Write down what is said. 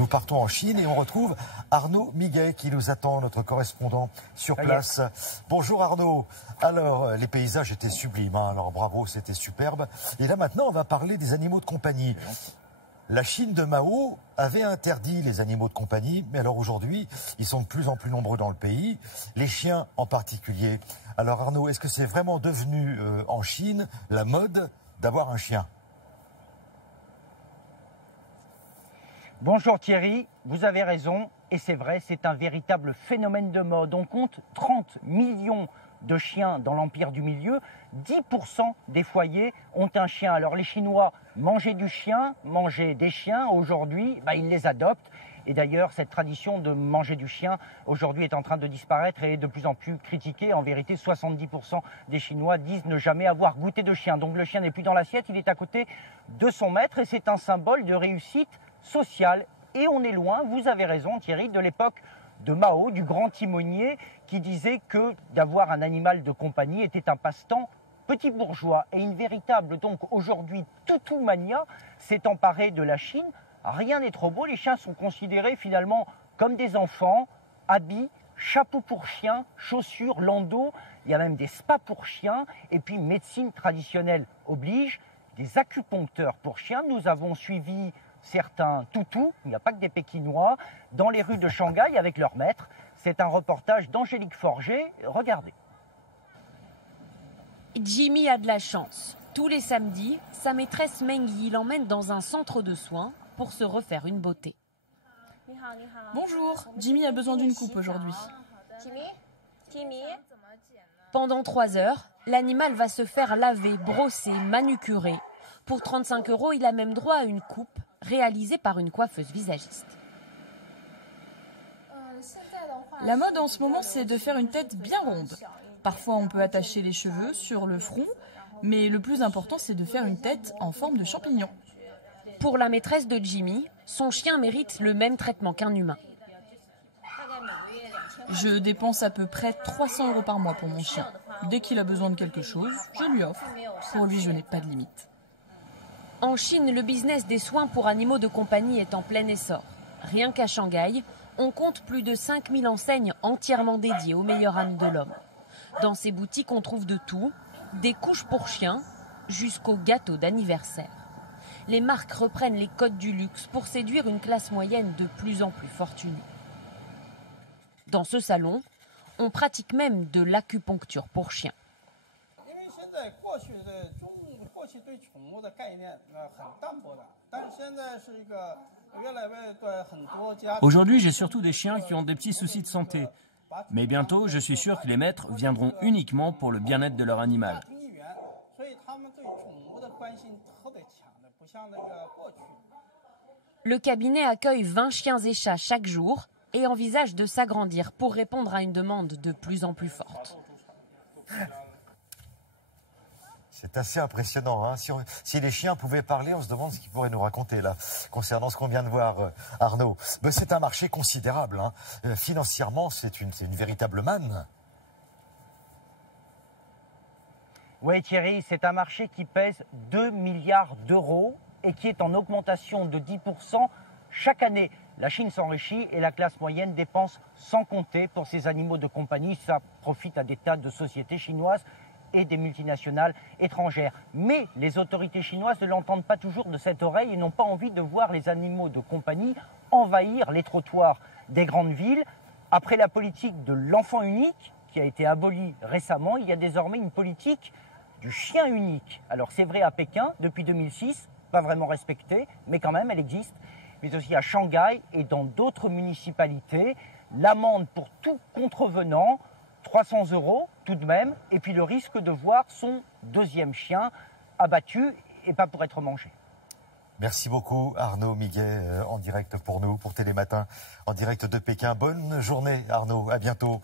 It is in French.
Nous partons en Chine et on retrouve Arnaud Miguet qui nous attend, notre correspondant sur place. Bonjour Arnaud. Alors, les paysages étaient sublimes, hein. Alors bravo, c'était superbe. Et là maintenant, on va parler des animaux de compagnie. La Chine de Mao avait interdit les animaux de compagnie, mais alors aujourd'hui, ils sont de plus en plus nombreux dans le pays, les chiens en particulier. Alors Arnaud, est-ce que c'est vraiment devenu en Chine la mode d'avoir un chien ? Bonjour Thierry, vous avez raison, et c'est vrai, c'est un véritable phénomène de mode. On compte 30 millions de chiens dans l'Empire du Milieu, 10% des foyers ont un chien. Alors les Chinois mangeaient du chien, mangeaient des chiens, aujourd'hui ils les adoptent. Et d'ailleurs, cette tradition de manger du chien, aujourd'hui, est en train de disparaître et est de plus en plus critiquée. En vérité, 70% des Chinois disent ne jamais avoir goûté de chien. Donc le chien n'est plus dans l'assiette, il est à côté de son maître et c'est un symbole de réussite sociale. Et on est loin, vous avez raison Thierry, de l'époque de Mao, du grand timonier, qui disait que d'avoir un animal de compagnie était un passe-temps petit bourgeois. Et une véritable, donc aujourd'hui, toutou-mania s'est emparée de la Chine. Rien n'est trop beau, les chiens sont considérés finalement comme des enfants, habits, chapeau pour chien, chaussures, landau, il y a même des spas pour chiens, et puis médecine traditionnelle oblige, des acupuncteurs pour chiens. Nous avons suivi certains toutous, il n'y a pas que des Pékinois, dans les rues de Shanghai avec leur maître. C'est un reportage d'Angélique Forger, regardez. Jimmy a de la chance. Tous les samedis, sa maîtresse Mengi l'emmène dans un centre de soins pour se refaire une beauté. Bonjour, Jimmy a besoin d'une coupe aujourd'hui. Pendant 3 heures, l'animal va se faire laver, brosser, manucurer. Pour 35 €, il a même droit à une coupe réalisée par une coiffeuse visagiste. La mode en ce moment, c'est de faire une tête bien ronde. Parfois, on peut attacher les cheveux sur le front, mais le plus important, c'est de faire une tête en forme de champignon. Pour la maîtresse de Jimmy, son chien mérite le même traitement qu'un humain. Je dépense à peu près 300 € par mois pour mon chien. Dès qu'il a besoin de quelque chose, je lui offre. Pour lui, je n'ai pas de limite. En Chine, le business des soins pour animaux de compagnie est en plein essor. Rien qu'à Shanghai, on compte plus de 5000 enseignes entièrement dédiées aux meilleurs amis de l'homme. Dans ces boutiques, on trouve de tout, des couches pour chiens jusqu'aux gâteaux d'anniversaire. Les marques reprennent les codes du luxe pour séduire une classe moyenne de plus en plus fortunée. Dans ce salon, on pratique même de l'acupuncture pour chiens. Aujourd'hui, j'ai surtout des chiens qui ont des petits soucis de santé. Mais bientôt, je suis sûr que les maîtres viendront uniquement pour le bien-être de leur animal. Le cabinet accueille 20 chiens et chats chaque jour et envisage de s'agrandir pour répondre à une demande de plus en plus forte. C'est assez impressionnant, hein. Si les chiens pouvaient parler, on se demande ce qu'ils pourraient nous raconter là, concernant ce qu'on vient de voir, Arnaud. Mais c'est un marché considérable, hein. Financièrement, c'est une véritable manne. Oui Thierry, c'est un marché qui pèse 2 milliards d'euros et qui est en augmentation de 10% chaque année. La Chine s'enrichit et la classe moyenne dépense sans compter pour ses animaux de compagnie. Ça profite à des tas de sociétés chinoises et des multinationales étrangères. Mais les autorités chinoises ne l'entendent pas toujours de cette oreille et n'ont pas envie de voir les animaux de compagnie envahir les trottoirs des grandes villes. Après la politique de l'enfant unique, qui a été abolie récemment, il y a désormais une politique du chien unique. Alors c'est vrai à Pékin depuis 2006, pas vraiment respectée, mais quand même elle existe. Mais aussi à Shanghai et dans d'autres municipalités. L'amende pour tout contrevenant, 300 € tout de même, et puis le risque de voir son deuxième chien abattu et pas pour être mangé. Merci beaucoup Arnaud Miguet en direct pour nous, pour Télématin, en direct de Pékin. Bonne journée Arnaud, à bientôt.